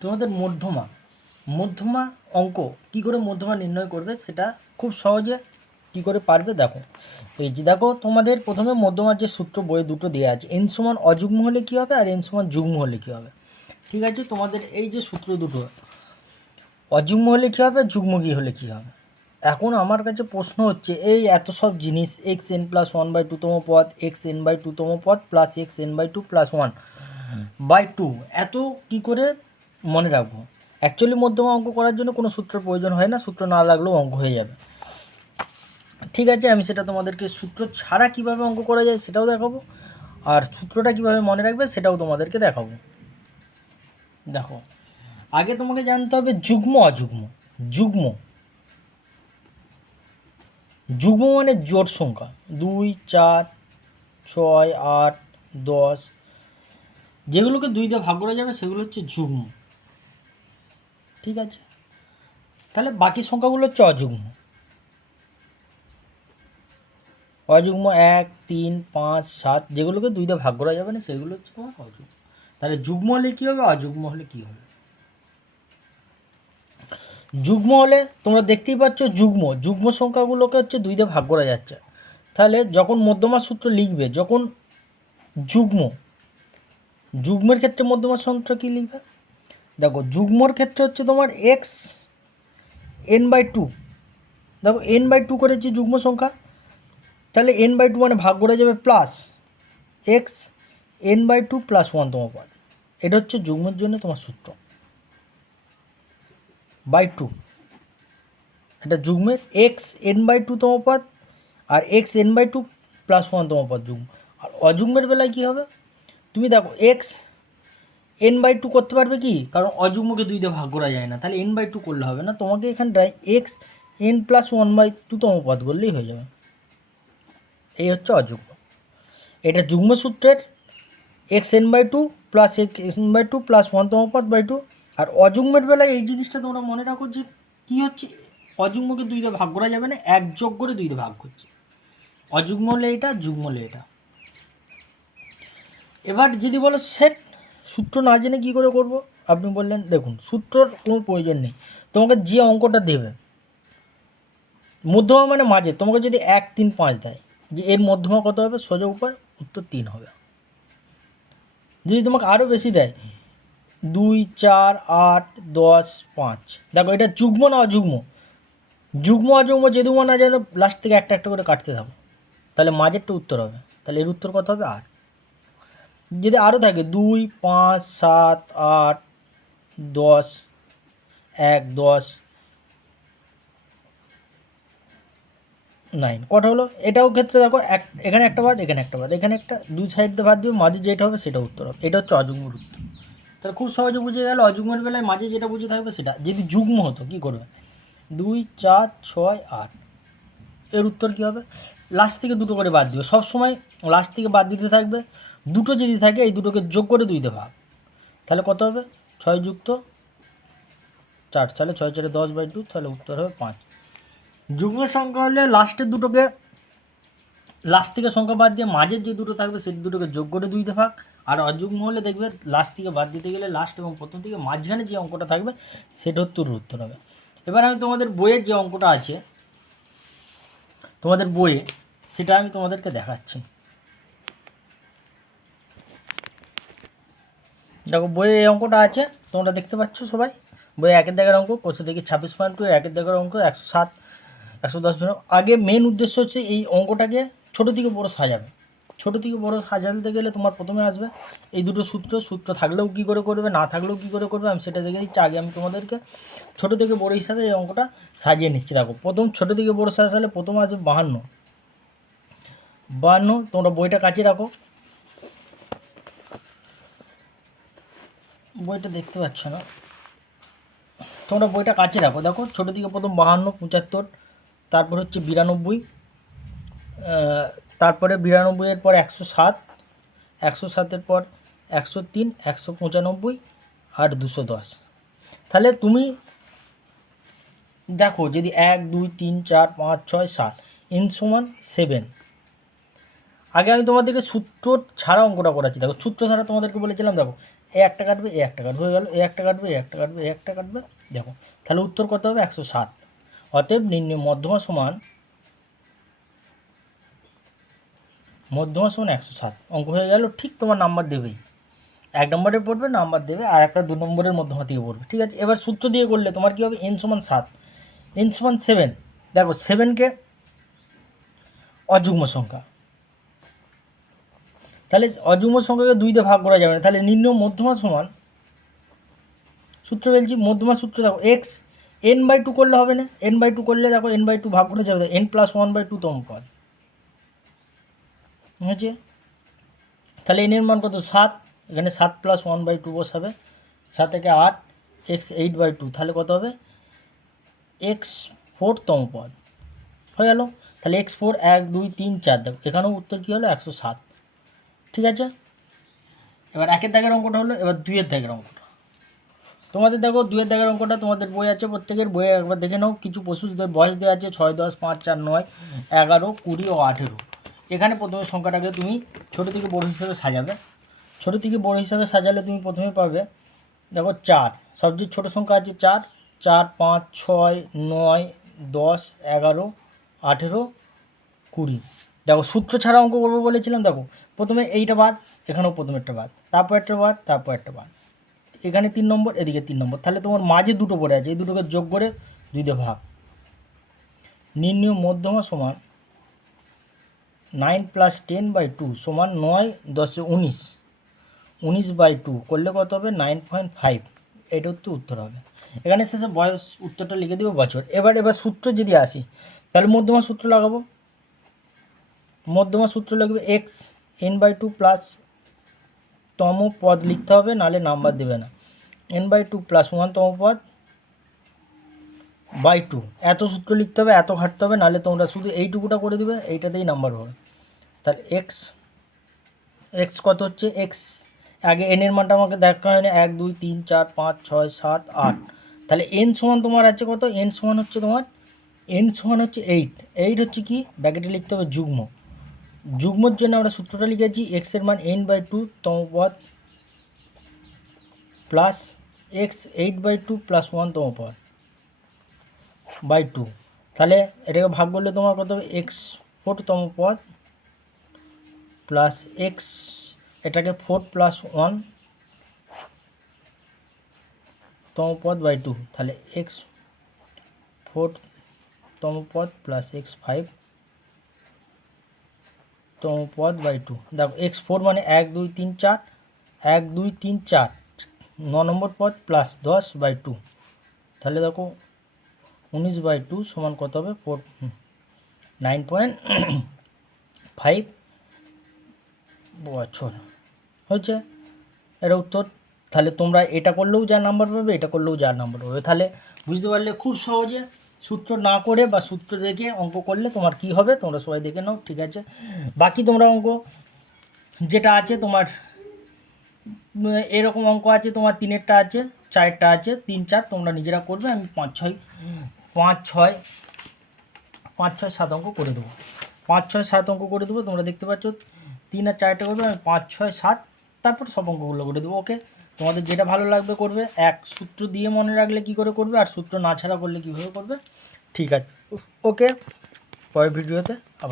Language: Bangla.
তোমাদের মধ্যমা মধ্যমা অঙ্ক কী করে মধ্যমা নির্ণয় করবে সেটা খুব সহজে কী করে পারবে দেখো। এই যে দেখো, তোমাদের প্রথমে মধ্যমার যে সূত্র বইয়ে দুটো দেওয়া আছে, এন সমান অযুগ্ম হলে কী হবে আর এন সমান যুগ্ম হলে কী হবে। ঠিক আছে, তোমাদের এই যে সূত্র দুটো, অযুগ্ম হলে কী হবে, যুগ্ম কী হলে কী হবে। এখন আমার কাছে প্রশ্ন হচ্ছে, এই এত সব জিনিস x n plus one by টুতম পদ, এক্স এন বাই টুতম পদ plus x n by two plus one by two, এত কী করে মনে রাখবো। অ্যাকচুয়ালি মধ্যমা অঙ্ক করার জন্য কোনো সূত্রের প্রয়োজন হয় না, সূত্র না লাগলেও অঙ্ক হয়ে যাবে। ঠিক আছে, আমি সেটা তোমাদেরকে সূত্র ছাড়া কীভাবে অঙ্ক করা যায় সেটাও দেখাবো, আর সূত্রটা কীভাবে মনে রাখবে সেটাও তোমাদেরকে দেখাবো। দেখো, আগে তোমাকে জানতে হবে যুগ্ম অযুগ্ম। যুগ্ম যুগ্ম মানে জোড় সংখ্যা, 2 4 6 8 10, যেগুলোকে 2 দিয়ে ভাগ করা যাবে সেগুলো হচ্ছে যুগ্ম। ঠিক আছে, তাহলে বাকি সংখ্যাগুলো হচ্ছে অযুগ্ম। অযুগ্ম 1 3 5 7, যেগুলোকে 2 দিয়ে ভাগ করা যাবে না সেগুলো হচ্ছে তোমার অযুগ্ম। তাহলে যুগ্ম হলে কী হবে, অযুগ্ম হলে কী হবে। যুগ্ম হলে তোমরা দেখতেই পাচ্ছ, যুগ্ম যুগ্ম সংখ্যাগুলোকে হচ্ছে 2 দিয়ে ভাগ করা যাচ্ছে। তাহলে যখন মধ্যমার সূত্র লিখবে, যখন যুগ্ম যুগ্মের ক্ষেত্রে মধ্যমার সূত্র কী লিখবে, দেখো যুগ্মর ক্ষেত্রে হচ্ছে তোমার এক্স এন বাই টু। দেখো এন বাই টু করেছি যুগ্ম সংখ্যা, তাহলে এন বাই টু মানে ভাগ করা যাবে plus x n by two plus one তোমার পদ। এটা হচ্ছে যুগ্মের জন্য তোমার সূত্র বাই টু। এটা যুগ্মের এক্স এন বাই টু তম পদ আর x n by two plus one তম পদ যুগ্ম। আর অযুগ্মের বেলায় কী হবে, তুমি দেখো এক্স এন বাই টু করতে পারবে কি, কারণ অযুগ্মকে 2 দিয়ে ভাগ করা যায় না, তাহলে এন বাই টু করলে হবে না, তোমাকে এখানটায় x n plus one by two তম পদ বললেই হয়ে যাবে। এই হচ্ছে অযুগ্ম। এটা যুগ্ম সূত্রের x n by two plus x n by two plus one তম পদ বাই টু। আর অযুগ্মের বেলায় এই জিনিসটা তোমরা মনে রাখো যে কী হচ্ছে, অযুগ্মকে 2 দিয়ে ভাগ করা যাবে না, এক যোগ করে 2 দিয়ে ভাগ করছে। অযুগ্ম হলে এটা, যুগ্ম হলে এটা। এবার যদি বলো সেট, সূত্র না জেনে কী করে করব, আপনি বললেন দেখুন সূত্রর কোনো প্রয়োজন নেই, তোমাকে যে অঙ্কটা দেবে মধ্যমা মানে মাঝে, তোমাকে যদি 1 3 5 দেয় যে এর মধ্যমা কত হবে, সোজা উপর উত্তর 3 হবে। যদি তোমাকে আরও বেশি দেয় 2 4 8 10 5, দেখো এটা যুগ্ম না অযুগ্ম, যুগ্ম অযুগ্ম যেহেতু না যেন লাস্ট থেকে একটা একটা করে কাটতে থাকো, তাহলে মাঝেরটা উত্তর হবে, তাহলে এর উত্তর কত হবে 8। যদি আরও থাকে 2 5 7 8 10 1 10 9, কটা হলো, এটাও ক্ষেত্রে দেখো এখানে একটা বাদ এখানে একটা বাদ, এখানে একটা, 2 সাইড দিয়ে বাদ দিবে, মাঝে যেটা হবে সেটা উত্তর হবে। এটা হচ্ছে অযুগ্মর উত্তর। তাহলে খুব সহজে বুঝে গেল, অযুগ্মের বেলায় মাঝে যেটা বুঝে থাকবে সেটা। যদি যুগ্ম হতো কী করবে, 2 4 6 8, এর উত্তর কী হবে, লাস্ট থেকে দুটো করে বাদ দিবে, সবসময় লাস্ট থেকে বাদ দিতে থাকবে। দুটো যদি থাকে এই দুটোকে যোগ করে 2 দিয়ে ভাগ, তাহলে কত হবে 6 যুক্ত 4, তাহলে 6 4 10 বাই 2, তাহলে উত্তর হবে 5। যুগ্ম সংখ্যা হলে লাস্টের দুটোকে, লাস্ট থেকে সংখ্যা বাদ দিয়ে মাঝের যে দুটো থাকবে সেই দুটোকে যোগ করে 2 দিয়ে ভাগ। আর অযুগ্ম হলে দেখবে লাস্ট থেকে বাদ দিতে গেলে লাস্ট এবং প্রথম থেকে মাঝখানে যে অঙ্কটা থাকবে সেটা উত্তর হবে। এবার আমি তোমাদের বইয়ের যে অঙ্কটা আছে, তোমাদের বইয়ে সেটা আমি তোমাদেরকে দেখাচ্ছি। দেখো বইয়ে এই অঙ্কটা আছে, তোমরা দেখতে পাচ্ছ সবাই, বইয়ে 1 দাগের অঙ্ক, কোষে দেখি 26.2, 1 দাগের অঙ্ক 107 110। আগে মেন উদ্দেশ্য হচ্ছে এই অঙ্কটাকে ছোটো থেকে বড়ো সাজাবে। ছোটো থেকে বড়ো সাজাতে গেলে তোমার প্রথমে আসবে এই দুটো সূত্র থাকলেও কী করে করবে, না থাকলেও কী করে করবে, আমি সেটা দেখে দিচ্ছি। আগে আমি তোমাদেরকে ছোটো থেকে বড়ো হিসাবে এই অঙ্কটা সাজিয়ে নিচ্ছি। দেখো প্রথম ছোটো থেকে বড়ো সাজালে প্রথম আসবে 52। তোমরা বইটা কাছে রাখো, বইটা দেখতে পাচ্ছ না, তোমরা বইটা কাছে রাখো। দেখো ছোটো থেকে প্রথম 52 75, তারপর হচ্ছে 92, তারপরে 92-এর পর 107, 107-এর পর 103, 195 আর 210। তাহলে তুমি দেখো যদি 1 2 3 4 5 6 7, n সমান 7। আগে আমি তোমাদেরকে সূত্র ছাড়া অঙ্কটা করাচ্ছি। দেখো সূত্র ছাড়া তোমাদেরকে বলেছিলাম, দেখো এ একটা কাটবে, এ একটা কাটবে, হয়ে গেল। এ একটা কাটবে, এ একটা কাটবে, এ একটা কাটবে, দেখো তাহলে উত্তর কত হবে? 107। অতএব নির্ণয় মধ্যমা সমান 107 অঙ্ক হয়ে গেল। ঠিক তোমার নাম্বার দেবেই, 1 নম্বরে পড়বে নাম্বার দেবে, আর একটা 2 নম্বরের মধ্যমা থেকে পড়বে, ঠিক আছে। এবার সূত্র দিয়ে করলে তোমার কী হবে? n সমান 7, n সমান 7। দেখো 7কে অযুগ্ম সংখ্যা, তাহলে অযুগ্ম সংখ্যাকে 2 দিয়ে ভাগ করা যাবে না, তাহলে নির্ণয় মধ্যমা সমান, সূত্র বলছি মধ্যমা সূত্র, দেখো এক্স n/2 করলে হবে না, n/2 করলে দেখো n/2 ভাগ করে যাবে, n+1/2 তম পদ হয়েছে। তাহলে n এর মান কত? 7, এখানে 7 + 1/2 বসাবে, 7 থেকে 8, x 8/2, তাহলে কত হবে? x4 তম পদ হয়ে গেল। তাহলে x4 1 2 3 4, দেখো এখানেও উত্তর কী হলো? 107, ঠিক আছে। এবার 1-এর দাগের অঙ্কটা হলো, এবার 2-এর দাগের অঙ্কটা তোমাদের দেখো। 2-এর দাগের অঙ্কটা তোমাদের বই আছে, প্রত্যেকের বইয়ে একবার দেখে নাও। কিছু পশুদের বয়স দেওয়া আছে 6, 10, 5, 4, 9, 11, 20 ও 18। এখানে প্রথমে সংখ্যাটাকে তুমি ছোটো থেকে বড় হিসেবে সাজাবে। ছোটো থেকে বড় হিসাবে সাজালে তুমি প্রথমে পাবে, দেখো 4, সবচেয়ে ছোটো সংখ্যা আছে 4, 4, 5, 6, 9, 10, 11, 18, 20। দেখো সূত্র ছাড়া অঙ্ক করবো বলেছিলাম, দেখো প্রথমে এইটা বাদ, এখানেও প্রথমে একটা বাদ, তারপর একটা বাদ, তারপর একটা বাদ, এখানে 3 নম্বর, এদিকে 3 নম্বর, তাহলে তোমার মাঝে দুটো পড়ে আছে, এই দুটোকে যোগ করে 2 দিয়ে ভাগ। নির্ণয় মধ্যমা সমান 9 + 10/2 সমান 9, 10 19, 19/2 করলে কত হবে? 9.5। এটা হচ্ছে উত্তর হবে। এখানে শেষে বয়স উত্তরটা লিখে দেবো, বছর। এবার সূত্র যদি আসি, তাহলে মধ্যমা সূত্র লাগাবো। মধ্যমা সূত্র লাগবে এক্স n/2 প্লাস তম পদ লিখতে হবে, নাহলে নাম্বার দেবে না। n/2 প্লাস 1 তম পদ বাই 2, এত সূত্র লিখতে হবে, এত ঘাটতে হবে, নাহলে তোমরা শুধু এইটুকুটা করে দেবে, এইটাতেই নাম্বার হবে। তাহলে এক্স কত হচ্ছে? এক্স আগে এন এর মানটা আমাকে দেখা হয় না, 1 2 3 4 5 6 7 8, তাহলে এন সমান তোমার আছে কত? এন সমান হচ্ছে তোমার, এন সমান হচ্ছে 8। 8 হচ্ছে কি? ব্র্যাকেটে লিখতে হবে যুগ্ম। যুগ্মর জন্য আমরা সূত্রটা লিখেছি, এক্সের মান n/2 তম পদ প্লাস x 8/2 প্লাস 1 তম পদ বাই 2। তাহলে এটাকে ভাগ করলে তোমার কত হবে? x4 তম পদ প্লাস এক্স, এটাকে 4 + 1 তম পদ বাই 2, তাহলে x4 তম পদ প্লাস x5 তম পদ বাই 2। দেখো x4 মানে 1 2 3 4, 1 2 3 4, 9 নম্বর পদ প্লাস 10/2, তাহলে দেখো 19/2 সমান কত হবে? 9.5 বছর হয়েছে। এটা উত্তর। তাহলে তোমরা এটা করলেও যা নাম্বার পাবে, এটা করলেও যা নাম্বার পাবে। তাহলে বুঝতে পারলে খুব সহজে, সূত্র না করে বা সূত্র দেখে অঙ্ক করলে তোমার কি হবে তোমরা সবাই দেখে নাও, ঠিক আছে। বাকি তোমরা অঙ্ক যেটা আছে তোমার, এরকম অঙ্ক আছে তোমার 3-এরটা আছে, 4-এরটা আছে, 3 4 তোমরা নিজেরা করবে, আমি 5 6 7 অঙ্ক করে দেবো। 5 6 7 অঙ্ক করে দেবো, তোমরা দেখতে পাচ্ছ 3 আর 4টা করবে, আমি 5 6 7 তারপর সব অঙ্কগুলো করে দেবো। ওকে, তোমাদের যেটা ভালো লাগবে করবে। এক সূত্র দিয়ে মনে রাখলে কি করে করবে, আর সূত্র না ছাড়া করলে কীভাবে করবে, ঠিক আছে। ওকে, পরের ভিডিওতে আবার